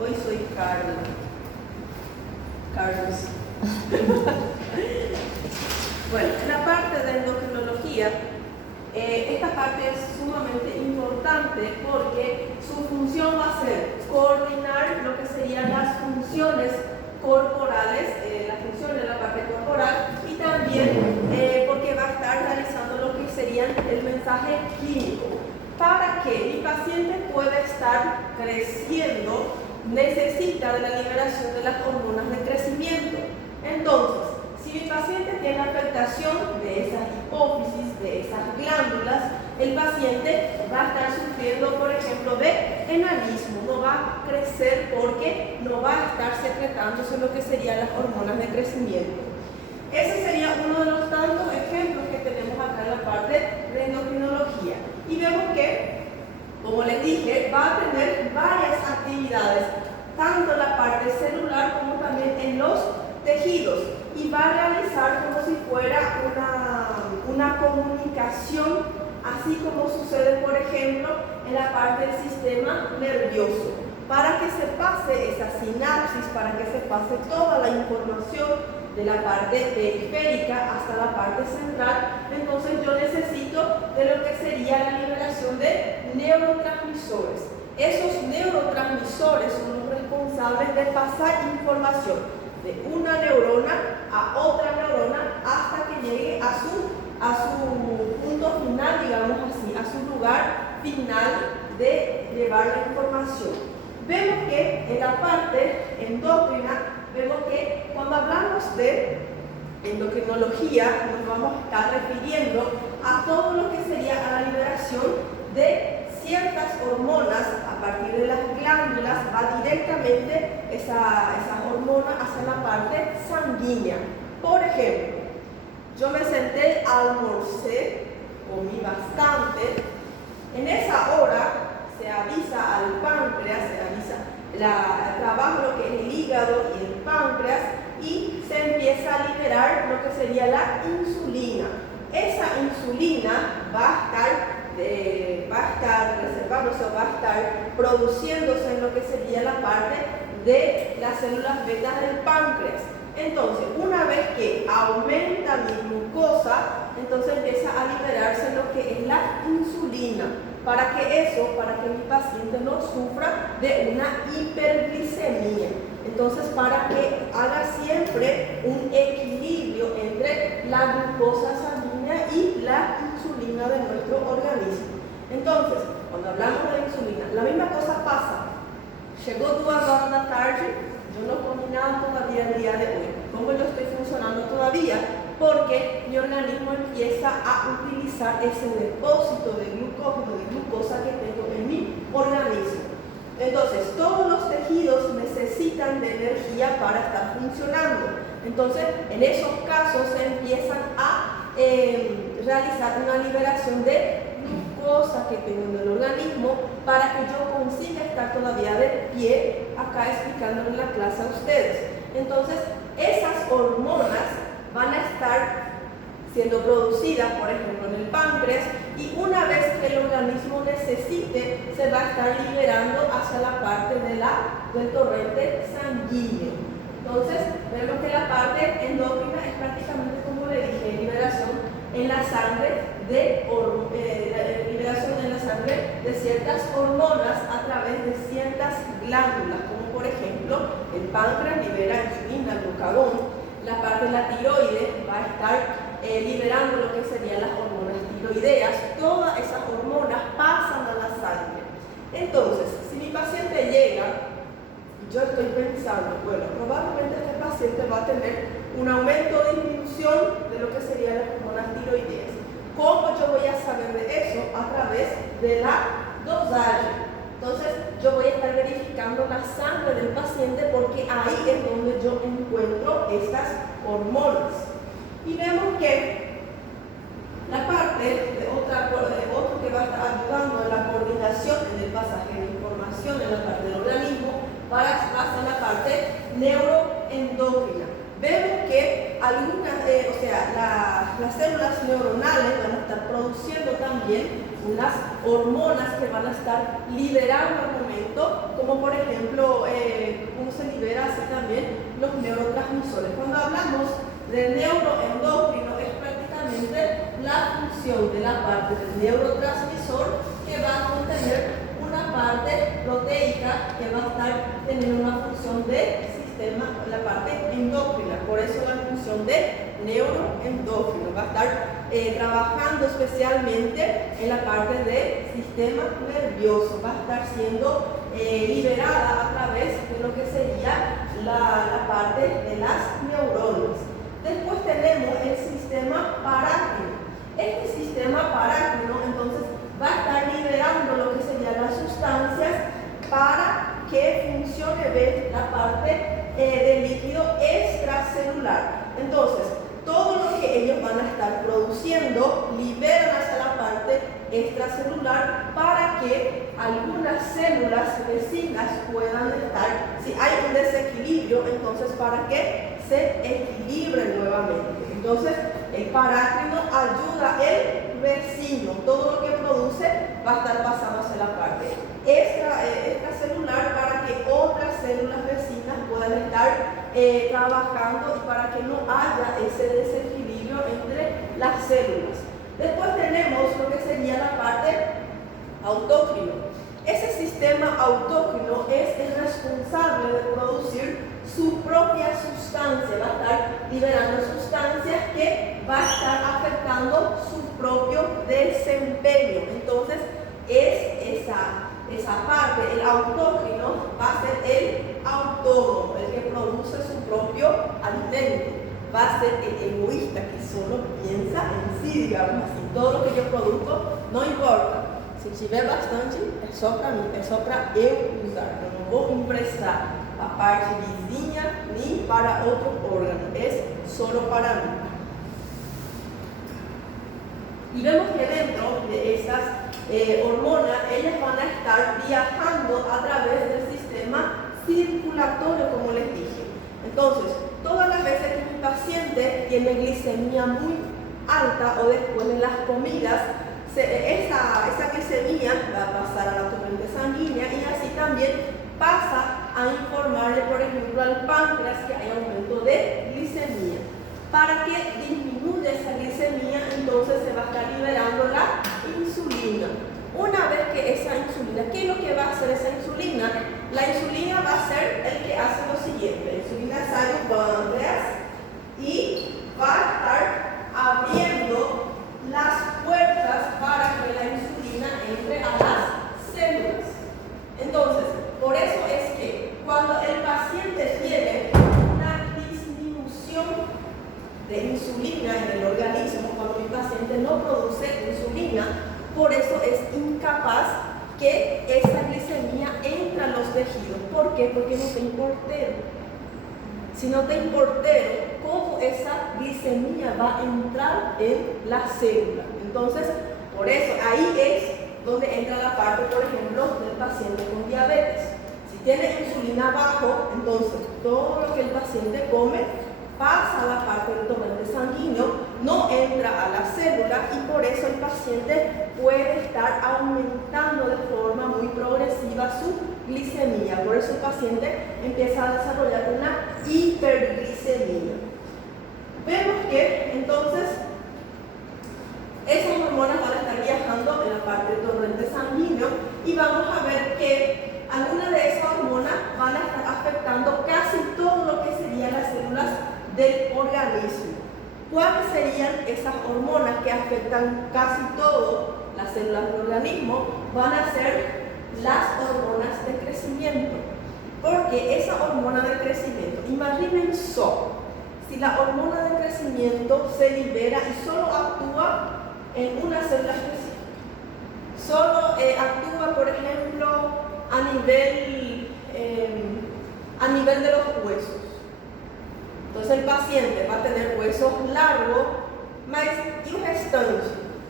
Hoy soy Carlos. Bueno, en la parte de endocrinología, esta parte es sumamente importante porque su función va a ser coordinar lo que serían las funciones corporales, las funciones de la parte corporal, y también porque va a estar realizando lo que serían el mensaje químico. Para que mi paciente pueda estar creciendo, necesita de la liberación de las hormonas de crecimiento. Entonces, si mi paciente tiene afectación de esas hipófisis, de esas glándulas, el paciente va a estar sufriendo, por ejemplo, de enanismo. No va a crecer porque no va a estar secretándose lo que serían las hormonas de crecimiento. Ese sería uno de los tantos ejemplos que tenemos acá en la parte de endocrinología. Y vemos que, como les dije, va a tener varias actividades, tanto en la parte celular como también en los tejidos, y va a realizar como si fuera una comunicación, así como sucede, por ejemplo, en la parte del sistema nervioso, para que se pase esa sinapsis, para que se pase toda la información de la parte periférica hasta la parte central. Entonces yo necesito de lo que sería la liberación de neurotransmisores. Esos neurotransmisores son los responsables de pasar información de una neurona a otra neurona hasta que llegue a su punto final, digamos así, a su lugar final de llevar la información. Vemos que en la parte endocrina, vemos que cuando hablamos de endocrinología nos vamos a estar refiriendo a todo lo que sería a la liberación de ciertas hormonas a partir de las glándulas. Va directamente esa hormona hacia la parte sanguínea. Por ejemplo, yo me senté, almorcé, comí bastante. En esa hora se avisa al páncreas, trabaja lo que es el hígado y el páncreas, y se empieza a liberar lo que sería la insulina. Esa insulina va a estar reservándose o va a estar produciéndose en lo que sería la parte de las células betas del páncreas. Entonces, una vez que aumenta mi glucosa, entonces empieza a liberarse lo que es la insulina. Para que mi paciente no sufra de una hiperglicemia. Entonces, para que haga siempre un equilibrio entre la glucosa sanguínea y la insulina de nuestro organismo. Entonces, cuando hablamos de la insulina, la misma cosa pasa. Llegó 2 horas de la tarde, yo no comí nada todavía el día de hoy. ¿Cómo yo estoy funcionando todavía? Porque mi organismo empieza a utilizar ese depósito de glucosa que tengo en mi organismo. Entonces, todos los tejidos necesitan de energía para estar funcionando. Entonces, en esos casos se empiezan a realizar una liberación de glucosa que tengo en el organismo para que yo consiga estar todavía de pie acá explicándole la clase a ustedes. Entonces, esas hormonas van a estar siendo producidas, por ejemplo, en el páncreas, y una vez que el organismo necesite, se va a estar liberando hacia la parte del torrente sanguíneo. Entonces, vemos que la parte endocrina es prácticamente, como le dije, liberación en la sangre de ciertas hormonas a través de ciertas glándulas, como por ejemplo, el páncreas libera insulina, glucagón. La parte de la tiroides va a estar liberando lo que serían las hormonas tiroideas. Todas esas hormonas pasan a la sangre. Entonces, si mi paciente llega, yo estoy pensando, bueno, probablemente este paciente va a tener un aumento o disminución de lo que serían las hormonas tiroideas. ¿Cómo yo voy a saber de eso? A través de la dosaje. Entonces, yo voy a estar verificando la sangre del paciente porque ahí es donde yo encuentro estas hormonas. Y vemos que la parte de otro que va a estar ayudando en la coordinación en el pasaje de información en la parte del organismo va a ser la parte neuroendocrina. Vemos que las células neuronales van a estar produciendo también unas hormonas que van a estar liberando al momento, como por ejemplo, cómo se libera así también los neurotransmisores. Cuando hablamos de neuroendocrino, es prácticamente la función de la parte del neurotransmisor que va a contener una parte proteica que va a estar teniendo una función de sistema, la parte endocrina, por eso la función de neuroendocrino va a estar trabajando especialmente en la parte del sistema nervioso, va a estar siendo liberada a través de lo que sería la parte de las neuronas. Después tenemos el sistema parácrino. Este sistema parácrino entonces va a estar liberando lo que serían las sustancias para que funcione bien la parte del líquido extracelular. Entonces, todo lo que ellos van a estar produciendo liberan hacia la parte extracelular para que algunas células vecinas puedan estar, si hay un desequilibrio, entonces para que se equilibren nuevamente. Entonces, el parácrino ayuda al vecino, todo lo que produce va a estar pasando hacia la parte extracelular para que otras células vecinas puedan estar trabajando y para que no haya ese desequilibrio entre las células. Después tenemos lo que sería la parte autócrino. Ese sistema autócrino es el responsable de producir su propia sustancia, va a estar liberando sustancias que va a estar afectando su propio desempeño. Entonces, es esa parte, el autócrino va a ser el autónomo, el que produce su propio alimento. Va a ser el egoísta que solo piensa en sí, digamos así. Todo lo que yo produzco no importa. Se tiver bastante, é só para mim, é só para eu usar. Eu não vou emprestar a parte vizinha nem para outro órgano, é só para mí. Y vemos que dentro de estas hormonas, ellas van a estar viajando a través del sistema circulatorio, como les dije. Entonces, todas las veces que un paciente tiene glicemia muy alta o después de las comidas, esa glicemia va a pasar a la corriente sanguínea y así también pasa a informarle, por ejemplo, al páncreas que hay aumento de glicemia. Para que disminuya esa glicemia, entonces se va a estar liberando la insulina. Una vez que esa insulina, ¿qué es lo que va a hacer esa insulina? La insulina va a ser el que hace lo siguiente. La insulina sale del páncreas y va a estar abriendo las puertas para que la insulina entre a las células. Entonces, por eso es que cuando el paciente tiene una disminución de insulina en el organismo, cuando el paciente no produce insulina, por eso es incapaz que esa glicemia entre a los tejidos. ¿Por qué? Porque no te importero. Si no te importero, ¿cómo esa glicemia va a entrar en la célula? Entonces, por eso, ahí es donde entra la parte, por ejemplo, del paciente con diabetes. Si tiene insulina bajo, entonces todo lo que el paciente come pasa a la parte del torrente sanguíneo, no entra a la célula y por eso el paciente puede estar aumentando de forma muy progresiva su glicemia. Por eso el paciente empieza a desarrollar una hiperglicemia. Vemos que entonces esas hormonas van a estar viajando en la parte del torrente sanguíneo y vamos a ver que algunas de esas hormonas van a estar afectando casi todo lo que serían las células del organismo. ¿Cuáles serían esas hormonas que afectan casi todas las células del organismo? Van a ser las hormonas de crecimiento. Porque esa hormona de crecimiento, imaginen solo, si la hormona de crecimiento se libera y solo actúa en una célula específica. Solo actúa, por ejemplo, a nivel de los huesos. Entonces el paciente va a tener huesos largos, mas y el restante,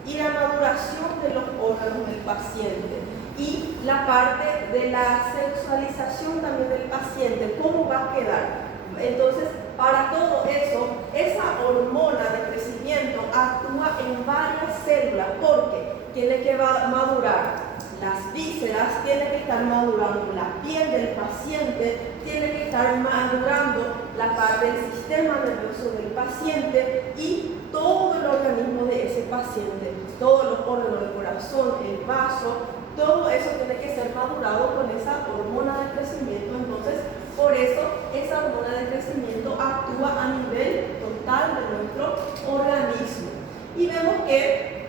y la maduración de los órganos del paciente, y la parte de la sexualización también del paciente, ¿cómo va a quedar? Entonces, para todo eso, esa hormona de crecimiento actúa en varias células, porque tiene que madurar las vísceras, tiene que estar madurando la piel del paciente, tiene que estar madurando la parte del sistema nervioso del paciente y todo el organismo de ese paciente, todos los órganos del corazón, el vaso, todo eso tiene que ser madurado con esa hormona de crecimiento. Entonces, por eso esa hormona de crecimiento actúa a nivel total de nuestro organismo. Y vemos que,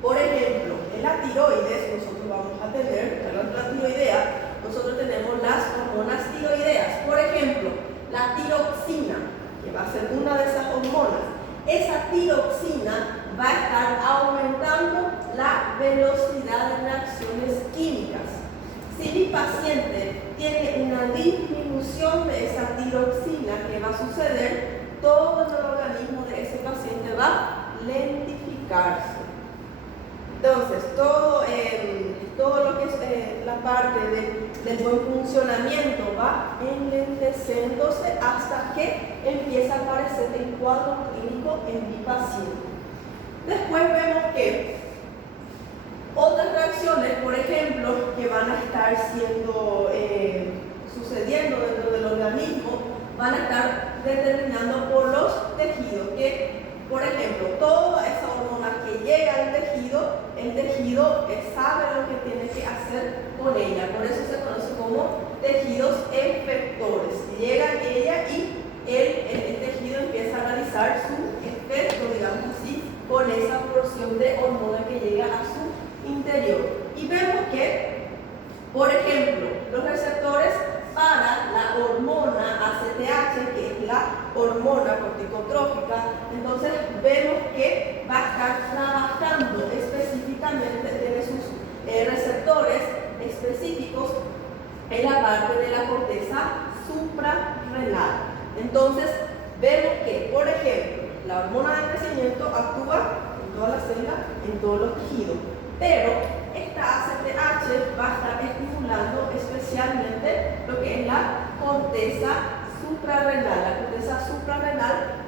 por ejemplo, en la tiroides nosotros vamos a tener, la tiroidea, nosotros tenemos las hormonas tiroideas. Por ejemplo, la tiroxina, que va a ser una de esas hormonas. Esa tiroxina va a estar aumentando la velocidad de reacciones químicas. Si mi paciente tiene una disminución de esa tiroxina, ¿qué va a suceder? Todo el organismo de ese paciente va a lentificarse. Entonces, todo lo que es la parte del buen funcionamiento va enlenteciéndose hasta que empieza a aparecer el cuadro clínico en mi paciente. Después vemos que otras reacciones, por ejemplo, que van a estar sucediendo dentro del organismo, van a estar determinando por los tejidos, que, por ejemplo, toda esa hormona que llega al tejido, el tejido sabe lo que tiene que hacer con ella, por eso se conoce como tejidos efectores. Llegan ella y el tejido empieza a realizar su efecto, digamos así, con esa porción de hormona que llega a su interior. Y vemos que, por ejemplo, los receptores para la hormona ACTH, que es la hormona corticotrófica, entonces vemos que va a estar trabajando específicamente de sus receptores específicos en la parte de la corteza suprarrenal. Entonces vemos que, por ejemplo, la hormona de crecimiento actúa en todas las células, en todos los tejidos, pero esta ACTH va a estar estimulando especialmente lo que es la corteza suprarrenal,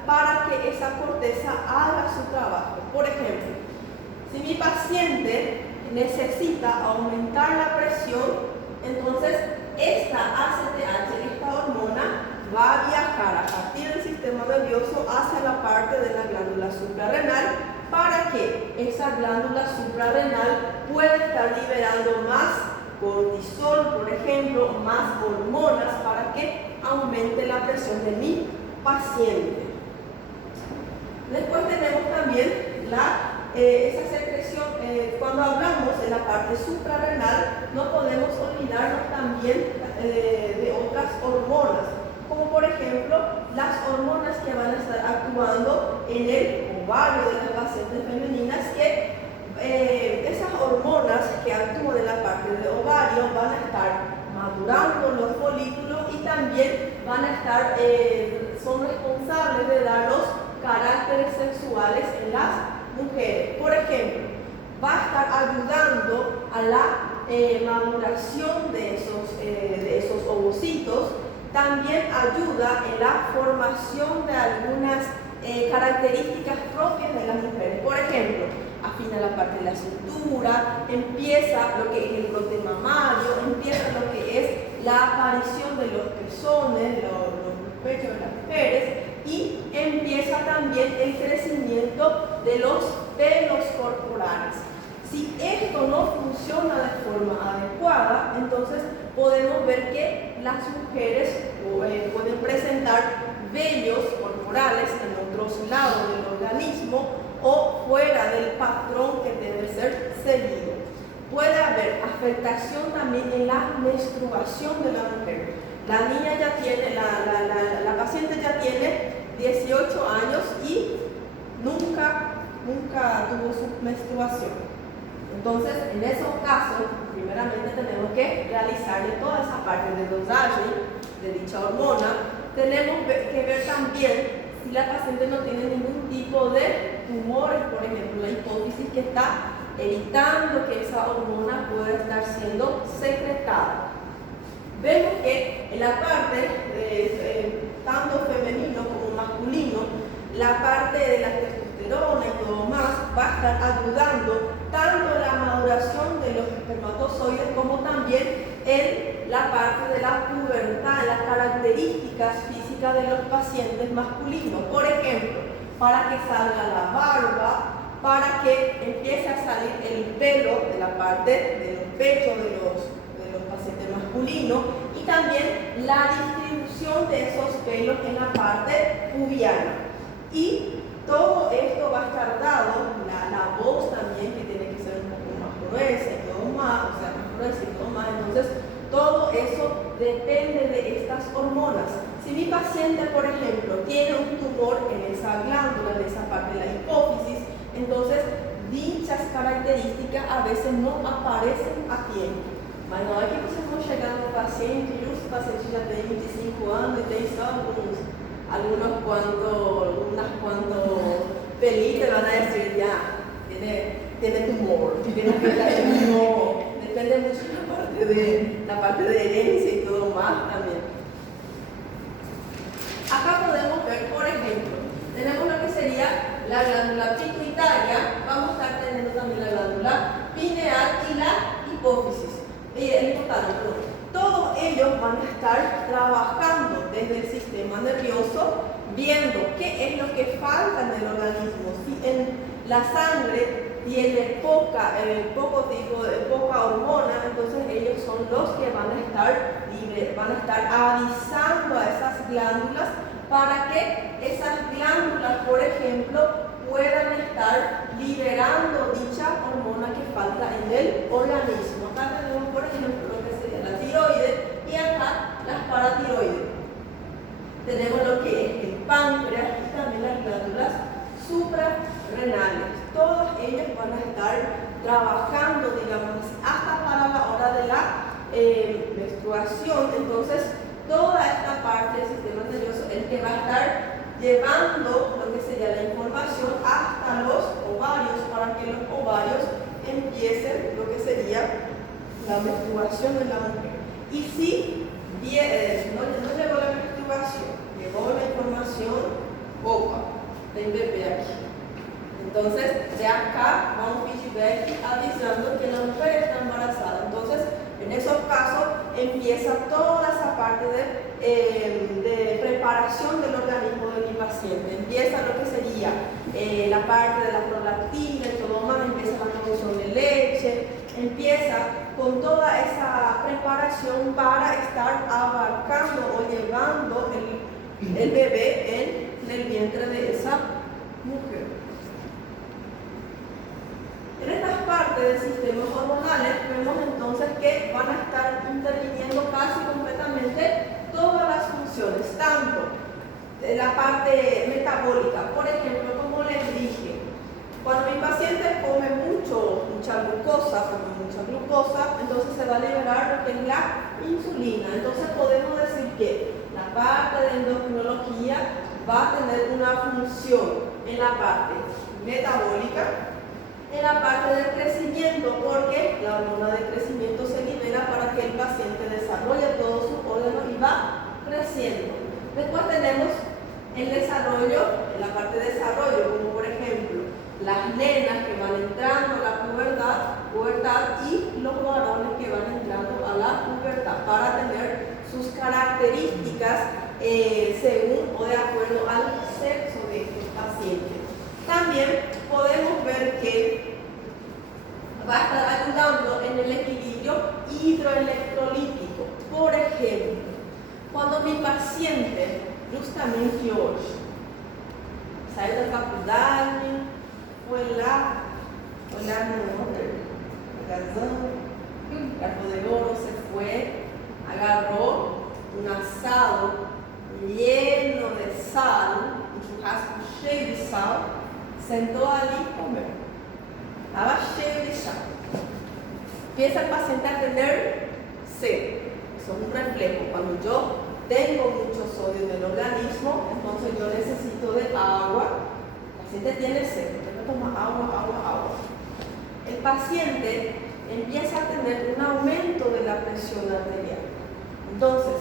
para que esa corteza haga su trabajo. Por ejemplo, si mi paciente necesita aumentar la presión, entonces esta ACTH, esta hormona, va a viajar a partir del sistema nervioso hacia la parte de la glándula suprarrenal para que esa glándula suprarrenal pueda estar liberando más cortisol, por ejemplo, más hormonas para que aumente la presión de mi paciente. Después tenemos también esa secreción. Cuando hablamos de la parte suprarrenal, no podemos olvidarnos también de otras hormonas, como por ejemplo las hormonas que van a estar actuando en el ovario de las pacientes femeninas, que esas hormonas que actúan en la parte del ovario van a estar madurando los folículos y también van a estar, son responsables de dar los caracteres sexuales en las mujeres. Por ejemplo, va a estar ayudando a la maduración de esos ovocitos. También ayuda en la formación de algunas características propias de las mujeres. Por ejemplo, afina la parte de la cintura, empieza lo que es el brote mamario, empieza lo que es la aparición de los pezones, los pechos de las mujeres, y empieza también el crecimiento de los pelos corporales. Si esto no funciona de forma adecuada, entonces podemos ver que las mujeres pueden presentar vellos corporales en otros lados del organismo o fuera del patrón que debe ser seguido. Puede haber afectación también en la menstruación de la mujer. La niña ya tiene, la paciente ya tiene 18 años y nunca tuvo su menstruación. Entonces, en esos casos, primeramente tenemos que realizarle toda esa parte de dosaje de dicha hormona. Tenemos que ver también si la paciente no tiene ningún tipo de tumores, por ejemplo, la hipófisis que está evitando que esa hormona pueda estar siendo secretada. Vemos que en la parte tanto femenino como masculino, la parte de la testosterona testosterona y todo más, va a estar ayudando tanto en la maduración de los espermatozoides como también en la parte de la pubertad, en las características físicas de los pacientes masculinos. Por ejemplo, para que salga la barba, para que empiece a salir el pelo de la parte de los pechos de los pacientes masculinos y también la distribución de esos pelos en la parte pubiana. Y todo esto va a estar dado, la voz también, que tiene que ser un poco más gruesa y todo más, o sea, más gruesa y todo más. Entonces, todo eso depende de estas hormonas. Si mi paciente, por ejemplo, tiene un tumor en esa glándula, en esa parte de la hipófisis, entonces dichas características a veces no aparecen a tiempo. Mas na hora que vocês vão chegar no paciente, e o paciente já tem 25 anos e tem só algunas cuantos pelitos, van a decir ya, tiene tumor, tiene tumor. Depende mucho de la parte de herencia y todo más también. Acá podemos ver, por ejemplo, tenemos lo que sería la glándula pituitaria, vamos a estar teniendo también la glándula pineal y la hipófisis, el hipotálamo, perdón. Todos ellos van a estar trabajando desde el sistema nervioso, viendo qué es lo que falta en el organismo. Si en la sangre tiene poca hormona, entonces ellos son los que van a estar avisando a esas glándulas para que esas glándulas, por ejemplo, puedan estar liberando dicha hormona que falta en el organismo. Acá tenemos, por ejemplo, lo que sería la tiroides y acá las paratiroides. Tenemos lo que es el páncreas y también las glándulas suprarrenales. Todas ellas van a estar trabajando, digamos, hasta para la hora de la menstruación. Entonces, toda esta parte del sistema nervioso es el que va a estar llevando lo que sería la información hasta los ovarios para que los ovarios empiecen lo que sería la menstruación de la mujer. Y si no llegó la menstruación, llegó la información, opa, tem bebé aquí. Entonces, de acá va un feedback avisando que la mujer está embarazada. Entonces, en esos casos empieza toda esa parte de preparación del organismo de mi paciente. Empieza lo que sería la parte de la prolactina y todo más, empieza la producción de leche, empieza con toda esa preparación para estar abarcando o llevando el bebé en el vientre de esa mujer. En estas partes del sistema hormonales vemos entonces que van a estar interviniendo casi completamente todas las funciones, tanto la parte metabólica, por ejemplo, como les dije, cuando mi paciente come mucha glucosa, entonces se va a liberar lo que es la insulina. Entonces podemos decir que la parte de endocrinología va a tener una función en la parte metabólica, en la parte del crecimiento, porque la hormona de crecimiento se libera para que el paciente desarrolle todos sus órganos y va creciendo. Después tenemos el desarrollo, en la parte de desarrollo, como por ejemplo las nenas que van entrando a la pubertad y los varones que van entrando a la pubertad para tener sus características según o de acuerdo al sexo de estos pacientes. También podemos ver que va a estar ayudando en el equilibrio hidroelectrolítico. Por ejemplo, cuando mi paciente, justamente hoje, saiu da faculdade, foi lá olhar no magazão, Carpo se fue, agarró un asado lleno de sal, un churrasco cheio de sal, sentou ali e comeu. Estava cheio de sal. Empieza el paciente a tener sed. Eso es un reflejo. Cuando yo tengo mucho sodio en el organismo, entonces yo necesito de agua. El paciente tiene sed, entonces toma agua. El paciente empieza a tener un aumento de la presión arterial. Entonces,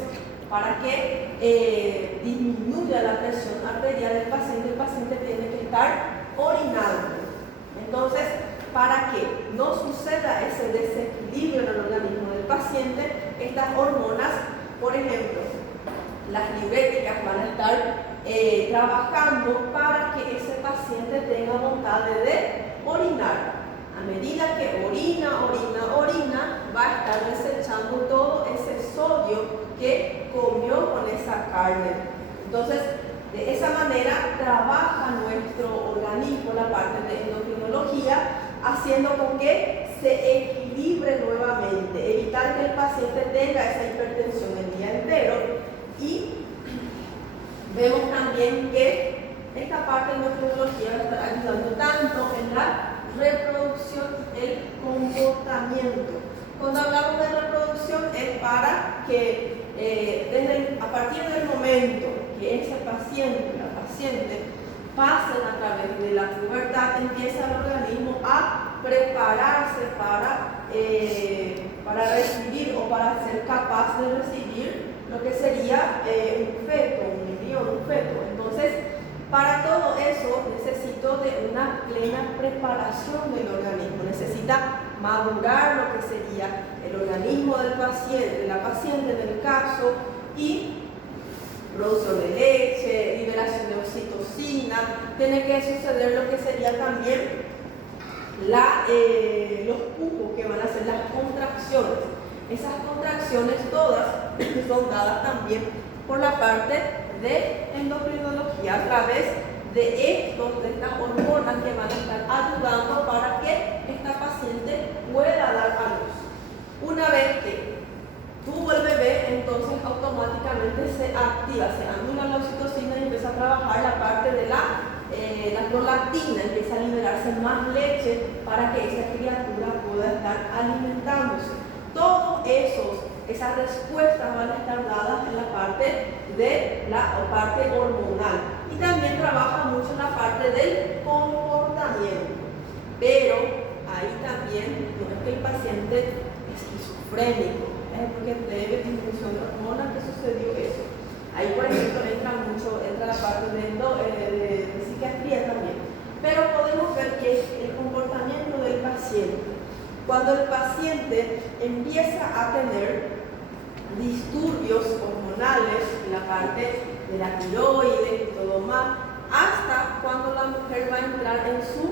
para que disminuya la presión arterial del paciente, el paciente tiene que estar orinando. Entonces, para que no suceda ese desequilibrio en el organismo del paciente, estas hormonas, por ejemplo, las diuréticas van a estar trabajando para que ese paciente tenga vontad de orinar. A medida que orina, va a estar desechando todo ese sodio que comió con esa carne. Entonces, de esa manera trabaja nuestro organismo, la parte de endocrinología, haciendo con que se equilibre nuevamente, evitar que el paciente tenga esa hipertensión el día entero. Y vemos también que esta parte de endocrinología va a estar ayudando tanto en la reproducción y el comportamiento. Cuando hablamos de reproducción es para que a partir del momento que ese paciente, la paciente, pasen a través de la pubertad, empieza el organismo a prepararse para recibir o para ser capaz de recibir lo que sería un feto, un embrión, un feto. Entonces, para todo eso necesito de una plena preparación del organismo. Necesita madurar lo que sería el organismo del paciente, de la paciente en el caso, y producción de leche, liberación de oxitocina. Tiene que suceder lo que sería también los pujos, que van a ser las contracciones. Esas contracciones todas son dadas también por la parte de endocrinología a través de estas hormonas que van a estar ayudando para que esta paciente pueda dar a luz. Una vez que tuvo el bebé, entonces automáticamente se activa, se anula la oxitocina y empieza a trabajar la parte de la prolactina, empieza a liberarse más leche para que esa criatura pueda estar alimentándose. Todas esas respuestas van a estar dadas en la parte de la parte hormonal, y también trabaja mucho en la parte del comportamiento. Pero ahí también no es que el paciente es esquizofrénico, porque debe disminución de hormonas que sucedió eso. Ahí, por ejemplo, entra la parte de psiquiatría también. Pero podemos ver que el comportamiento del paciente, cuando el paciente empieza a tener disturbios hormonales en la parte de la tiroides y todo más, hasta cuando la mujer va a entrar en su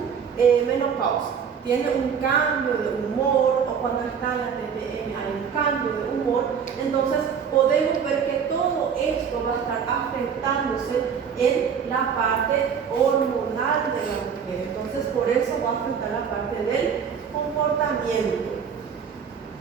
menopausia. Tiene un cambio de humor, o cuando está en la TPM hay un cambio de humor, entonces podemos ver que todo esto va a estar afectándose en la parte hormonal de la mujer. Entonces por eso va a afectar la parte del comportamiento.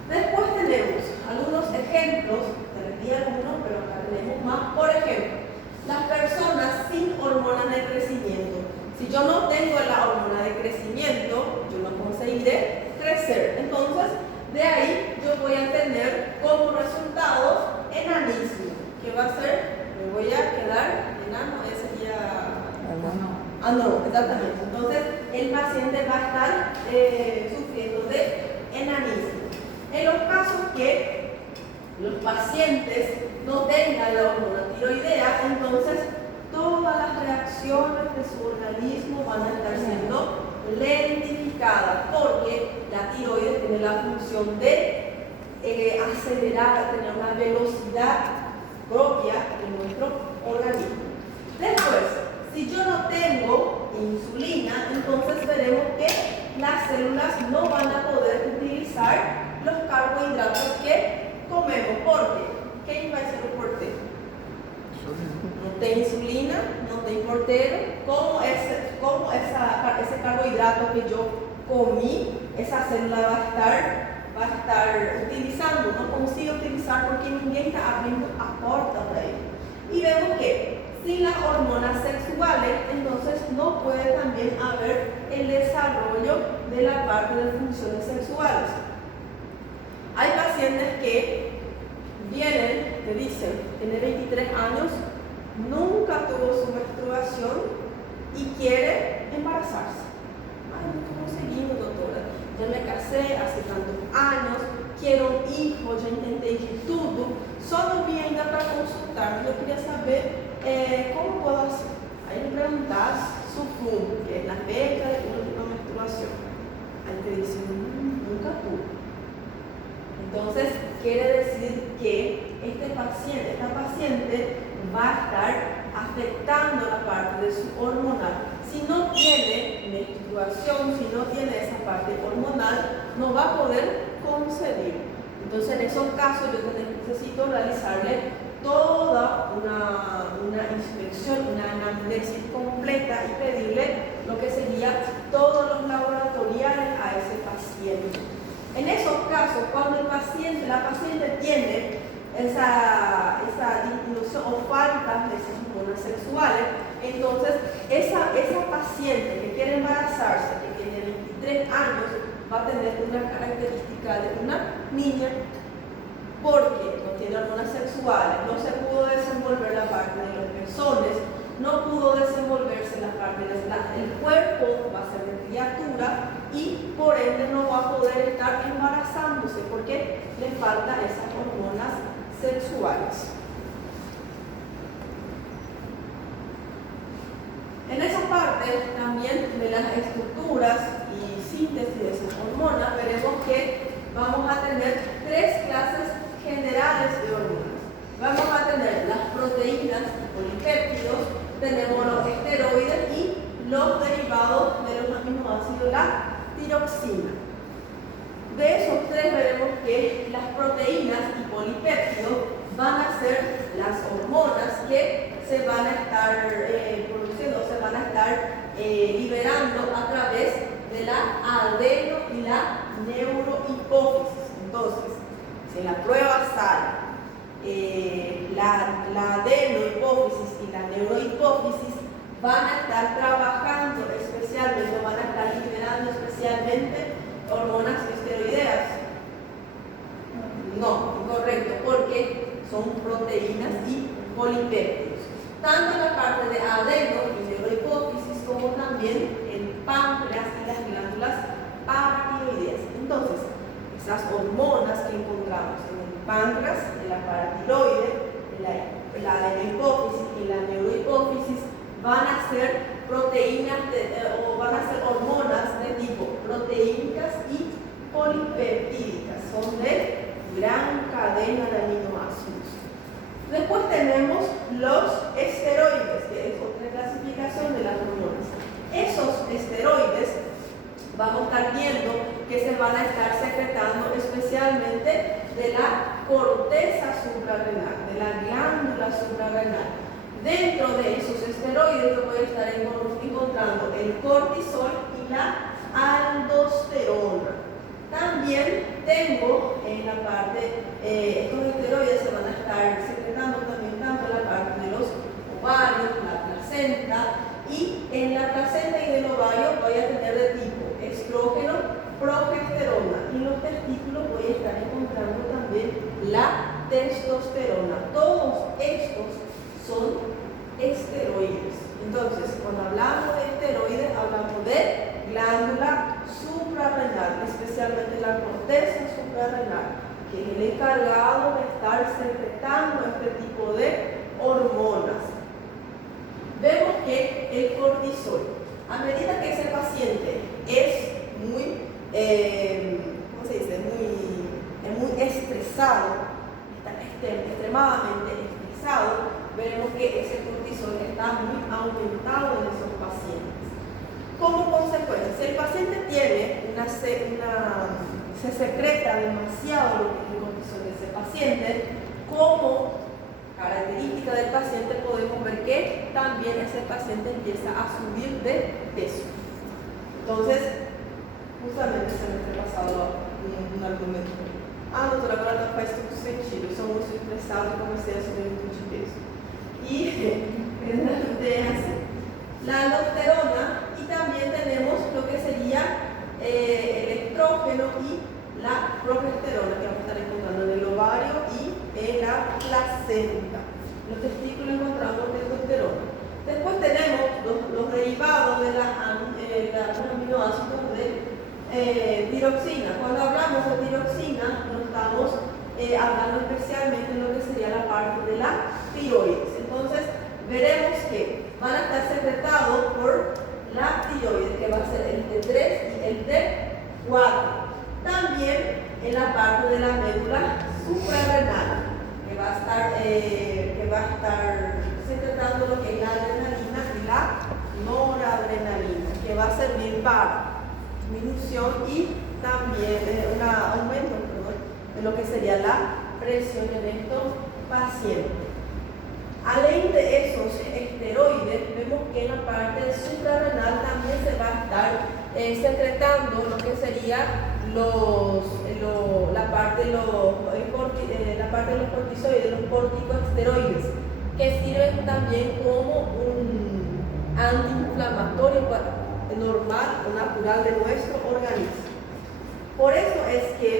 Después tenemos algunos ejemplos, te algunos, pero acá tenemos más. Por ejemplo, las personas sin hormonas de crecimiento. Si yo no tengo la hormona de crecimiento, yo no conseguiré crecer. Entonces, de ahí yo voy a tener como resultado enanismo. ¿Qué va a ser? Me voy a quedar enano, ese sería... no, exactamente. Entonces, el paciente va a estar sufriendo de enanismo. En los casos que los pacientes no tengan la hormona tiroidea, entonces todas las reacciones de su organismo van a estar siendo lentificadas, porque la tiroides tiene la función de acelerar, tener una velocidad propia en nuestro organismo. Después, si yo no tengo insulina, entonces veremos que las células no van a poder utilizar los carbohidratos que comemos. ¿Por qué? ¿Qué iba a ser el portero? No tiene insulina, no tiene portero. ¿Cómo ese carbohidrato que yo comí, esa célula va a estar utilizando? No consigue utilizar porque ninguén está abriendo aporta para ello. Y vemos que sin las hormonas sexuales, entonces no puede también haber el desarrollo de la parte de funciones sexuales. Hay pacientes que vienen, te dicen, tiene 23 años, nunca tuvo su menstruación y quiere embarazarse. Ay, no conseguimos, doctora. Ya me casé hace tantos años, quiero un hijo, ya intenté todo. Solo vine ainda para consultar. Yo quería saber cómo puedo hacer. Aí le preguntas su FUM, que es la fecha de última menstruación. Ahí te dicen, nunca tuvo. Entonces, quiere decir que esta paciente va a estar afectando la parte de su hormonal. Si no tiene menstruación, si no tiene esa parte hormonal, no va a poder concebir. Entonces, en esos casos, yo necesito realizarle toda una inspección, una anamnesis completa y pedirle lo que sería todos los laboratoriales a ese paciente. En esos casos, cuando la paciente tiene esa disminución o falta de esas hormonas sexuales, entonces esa paciente que quiere embarazarse, que tiene 23 años, va a tener una característica de una niña porque no tiene hormonas sexuales, no se pudo desenvolver la parte de los pezones, no pudo desenvolverse la parte del cuerpo, va a ser de criatura y por ende no va a poder estar embarazándose porque le faltan esas hormonas sexuales. En esa parte también de las estructuras y síntesis de esas hormonas veremos que vamos a tener tres clases generales de hormonas. Vamos a tener las proteínas y polipéptidos, tenemos los esteroides y los derivados de los aminoácidos, la tiroxina. De esos tres veremos que las proteínas y polipéptidos van a ser las hormonas que se van a estar produciendo, se van a estar liberando a través de la adeno y la neurohipófisis. Entonces, si en la prueba sale la adenohipófisis y la neurohipófisis van a estar trabajando especialmente, van a estar liberando especialmente hormonas esteroideas. No, incorrecto, porque son proteínas y polipéptidos. Tanto en la parte de adeno y neurohipófisis como también el páncreas y las glándulas paratiroideas. Entonces, esas hormonas que encontramos en el páncreas, en la paratiroide, en la adenohipófisis y la neurohipófisis van a ser proteínas o van a ser hormonas de tipo proteínicas y polipeptídicas. Son de gran cadena de aminoácidos. Después tenemos los esteroides, que es otra clasificación de las hormonas. Esos esteroides vamos a estar viendo que se van a estar secretando especialmente de la corteza suprarrenal, de la glándula suprarrenal. Dentro de esos esteroides yo voy a estar encontrando el cortisol y la aldosterona. También tengo en la parte, estos esteroides se van a estar secretando también tanto en la parte de los ovarios, la placenta, y en la placenta y en el ovario voy a tener de tipo estrógeno, progesterona, y en los testículos voy a estar encontrando también la testosterona. Todos estos son esteroides. Entonces, cuando hablamos de esteroides, hablamos de glándula suprarrenal, especialmente la corteza suprarrenal, que es el encargado de estar secretando este tipo de hormonas. Vemos que el cortisol, a medida que ese paciente es muy, ¿cómo se dice? Muy estresado, está extremadamente estresado, veremos que ese cortisol está muy aumentado en esos pacientes. Como consecuencia, si el paciente tiene se secreta demasiado lo que es el cortisol de ese paciente, como característica del paciente podemos ver que también ese paciente empieza a subir de peso. Entonces, justamente se me ha pasado un argumento. Doutora, agora não faz todo sentido. Eu sou muito estressada e comecei a subir muito de peso. La aldosterona, y también tenemos lo que sería el estrógeno y la progesterona, que vamos a estar encontrando en el ovario y en la placenta. En los testículos encontramos testosterona. Después tenemos los derivados de los aminoácidos de tiroxina. Cuando hablamos de tiroxina, no estamos hablando especialmente de lo que sería la parte de la tiroides. Entonces, veremos que van a estar secretados por la tiroides, que va a ser el T3 y el T4. También en la parte de la médula suprarrenal, que va a estar secretando lo que es la adrenalina y la noradrenalina, que va a servir para disminución y también un aumento de lo que sería la presión en estos pacientes. Além de esos esteroides, vemos que en la parte suprarrenal también se va a estar secretando lo que sería la parte de los cortisoides, los corticosteroides, que sirven también como un antiinflamatorio normal o natural de nuestro organismo. Por eso es que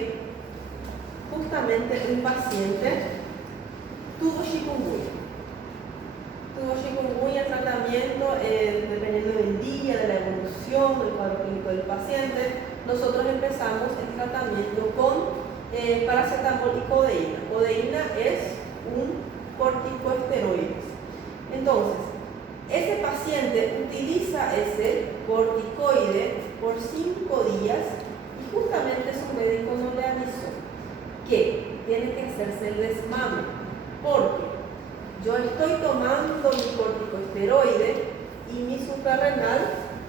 justamente un paciente tuvo chikungunya. El tratamiento, dependiendo del día, de la evolución, del cuadro clínico del paciente, nosotros empezamos el tratamiento con paracetamol y codeína. Codeína es un corticosteroide. Entonces, ese paciente utiliza ese corticoide por 5 días y justamente su médico no le avisó que tiene que hacerse el desmame, porque yo estoy tomando mi corticosteroide y mi suprarrenal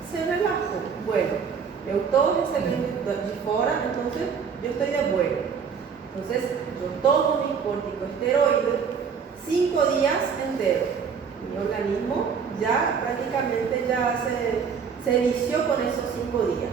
se relajó. Bueno, eu estou recebendo de fora, entonces yo estoy de bueno. Entonces, yo tomo mi corticosteroide 5 días enteros. Mi organismo ya prácticamente se vició con esos 5 días.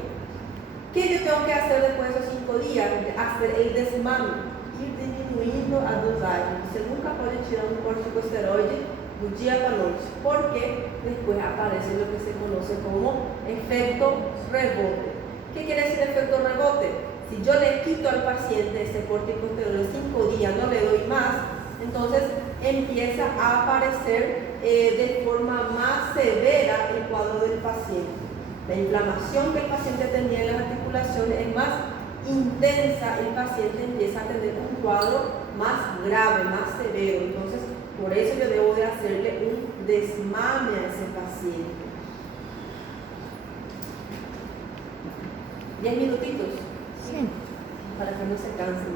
¿Qué yo tengo que hacer después de esos 5 días? Hacer el desmame, ir disminuyendo a dosagem. Você nunca pode tirar um corticosteroide do dia para a noite, porque después aparece lo que se conoce como efecto rebote. ¿Qué quiere decir efecto rebote? Si yo le quito al paciente ese corticosteroide 5 días, no le doy más, entonces empieza a aparecer de forma más severa el cuadro del paciente. La inflamación que el paciente tenía en las articulaciones es más intensa, el paciente empieza a tener un cuadro más grave, más severo. Entonces, por eso yo debo de hacerle un desmame a ese paciente. 10 minutitos. Sí. Para que no se cansen.